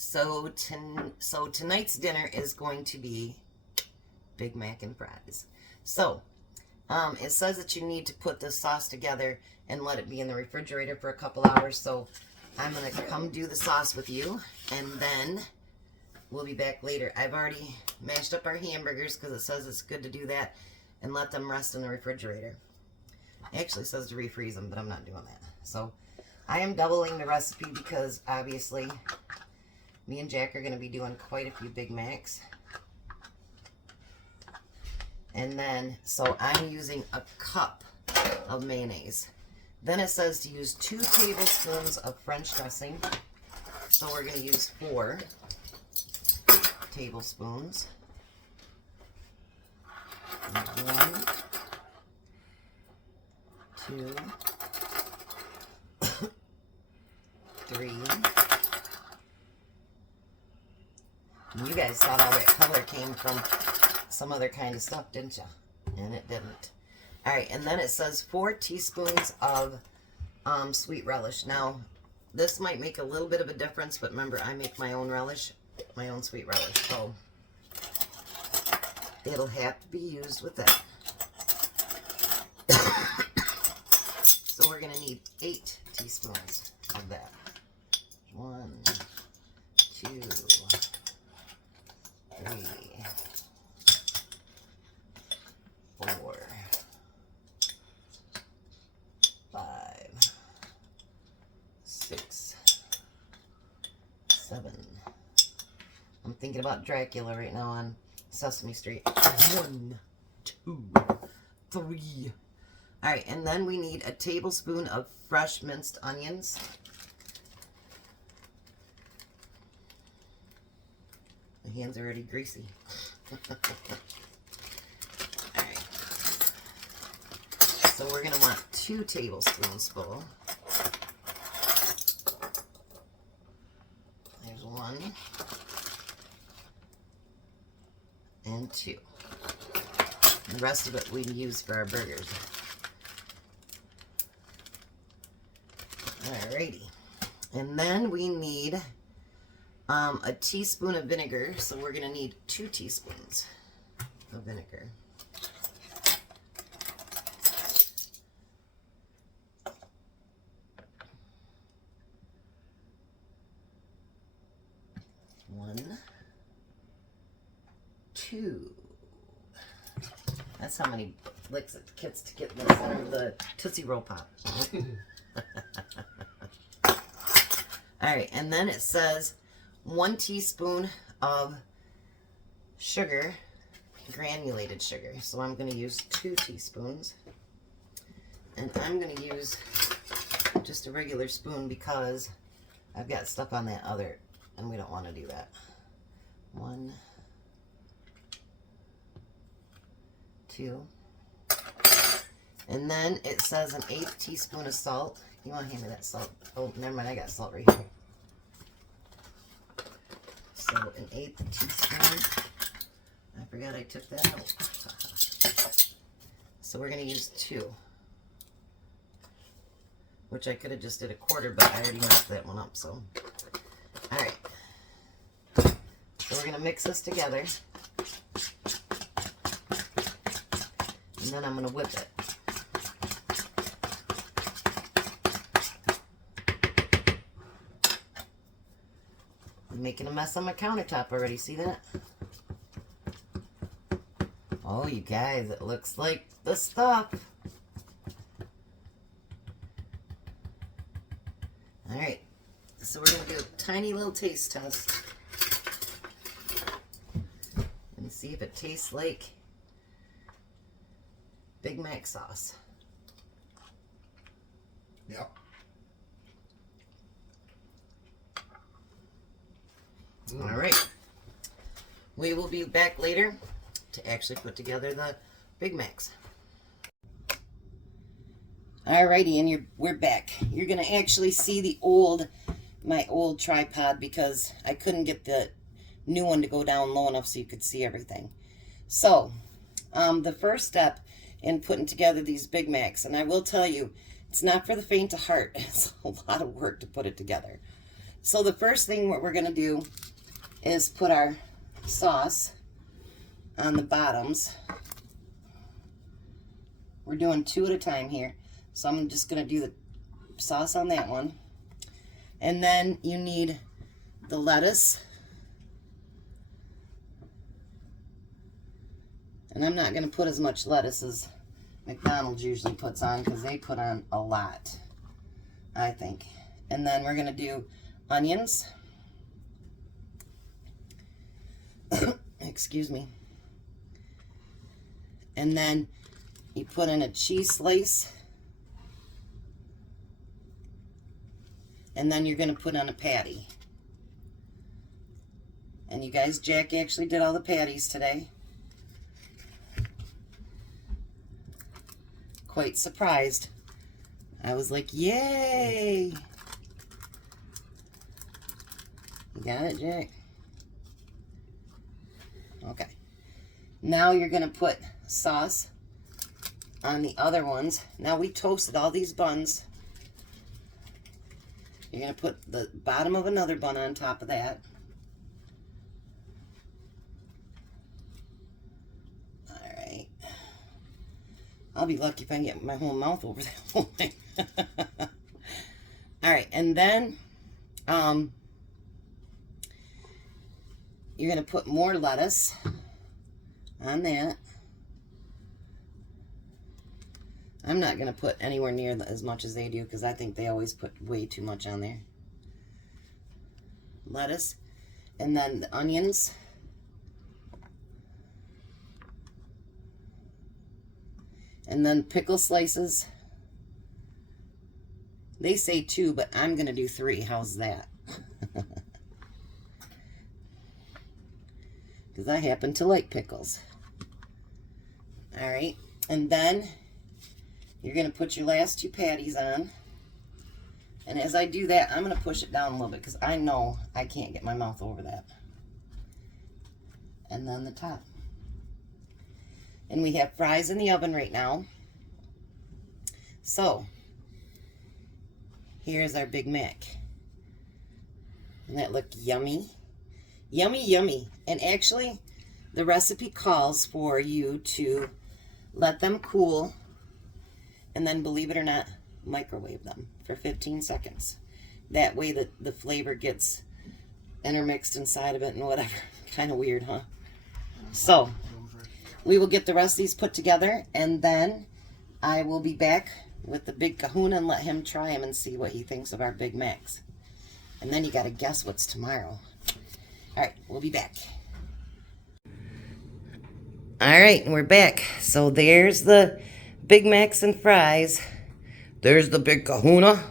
So tonight's dinner is going to be Big Mac and fries. So it says that you need to put the sauce together and let it be in the refrigerator for a couple hours. So I'm going to come do the sauce with you, and then we'll be back later. I've already mashed up our hamburgers because it says it's good to do that and let them rest in the refrigerator. It actually says to refreeze them, but I'm not doing that. So I am doubling the recipe because obviously me and Jack are going to be doing quite a few Big Macs. And then, so I'm using a cup of mayonnaise. Then it says to use 2 tablespoons of French dressing. So we're going to use 4 tablespoons. 1, 2, 3. You guys thought all that color came from some other kind of stuff, didn't you? And it didn't. All right, and then it says 4 teaspoons of sweet relish. Now, this might make a little bit of a difference, but remember, I make my own relish, my own sweet relish, so it'll have to be used with that. So we're going to need 8 teaspoons of that. 1, 2, 3, 4, 5, 6, 7. I'm thinking about Dracula right now on Sesame Street. 1, 2, 3. All right, and then we need a tablespoon of fresh minced onions. My hands are already greasy. Alright. So we're going to want 2 tablespoons full. There's 1. And 2. The rest of it we use for our burgers. Alrighty. And then we need a teaspoon of vinegar, so we're going to need 2 teaspoons of vinegar. One, 2. That's how many licks it gets to get in the center of the Tootsie Roll Pop. Alright, and then it says 1 teaspoon of sugar, granulated sugar. So I'm going to use 2 teaspoons. And I'm going to use just a regular spoon because I've got stuff on that other, and we don't want to do that. 1, 2. And then it says an 1/8 teaspoon of salt. You want to hand me that salt? Oh, never mind, I got salt right here. So an 1/8 teaspoon. I forgot I took that out. So we're going to use 2. Which I could have just did a 1/4, but I already messed that one up, so. Alright. So we're going to mix this together. And then I'm going to whip it. I'm making a mess on my countertop already. See that? Oh, you guys, it looks like the stuff. Alright, so we're going to do a tiny little taste test and see if it tastes like Big Mac sauce. Yep. Alright, we will be back later to actually put together the Big Macs. Alrighty, and we're back. You're going to actually see my old tripod because I couldn't get the new one to go down low enough so you could see everything. So, the first step in putting together these Big Macs, and I will tell you, it's not for the faint of heart. It's a lot of work to put it together. So the first thing what we're going to do is put our sauce on the bottoms. We're doing 2 at a time here. So I'm just going to do the sauce on that one. And then you need the lettuce. And I'm not going to put as much lettuce as McDonald's usually puts on, because they put on a lot, I think. And then we're going to do onions. Excuse me. And then you put in a cheese slice. And then you're going to put on a patty. And you guys, Jack actually did all the patties today. Quite surprised. I was like, yay! You got it, Jack? Okay. Now you're going to put sauce on the other ones. Now we toasted all these buns. You're going to put the bottom of another bun on top of that. Alright. I'll be lucky if I can get my whole mouth over that whole thing. Alright, and then you're going to put more lettuce on that. I'm not going to put anywhere near as much as they do, because I think they always put way too much on there. Lettuce. And then the onions. And then pickle slices. They say 2, but I'm going to do 3. How's that? Because I happen to like pickles. Alright. And then you're going to put your last 2 patties on. And as I do that, I'm going to push it down a little bit, because I know I can't get my mouth over that. And then the top. And we have fries in the oven right now. So, here's our Big Mac. Doesn't that look yummy? Yummy, yummy. And actually, the recipe calls for you to let them cool, and then, believe it or not, microwave them for 15 seconds. That way the flavor gets intermixed inside of it and whatever. Kind of weird, huh? So, we will get the rest of these put together, and then I will be back with the Big Kahuna and let him try them and see what he thinks of our Big Macs. And then you got to guess what's tomorrow. Alright, we'll be back. Alright, we're back. So there's the Big Macs and fries. There's the Big Kahuna.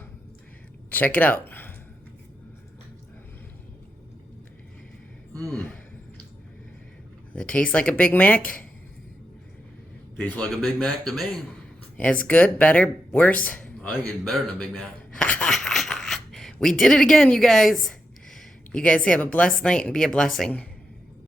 Check it out. Does it taste like a Big Mac? Tastes like a Big Mac to me. As good, better, worse? I think it's better than a Big Mac. We did it again, you guys. You guys have a blessed night and be a blessing.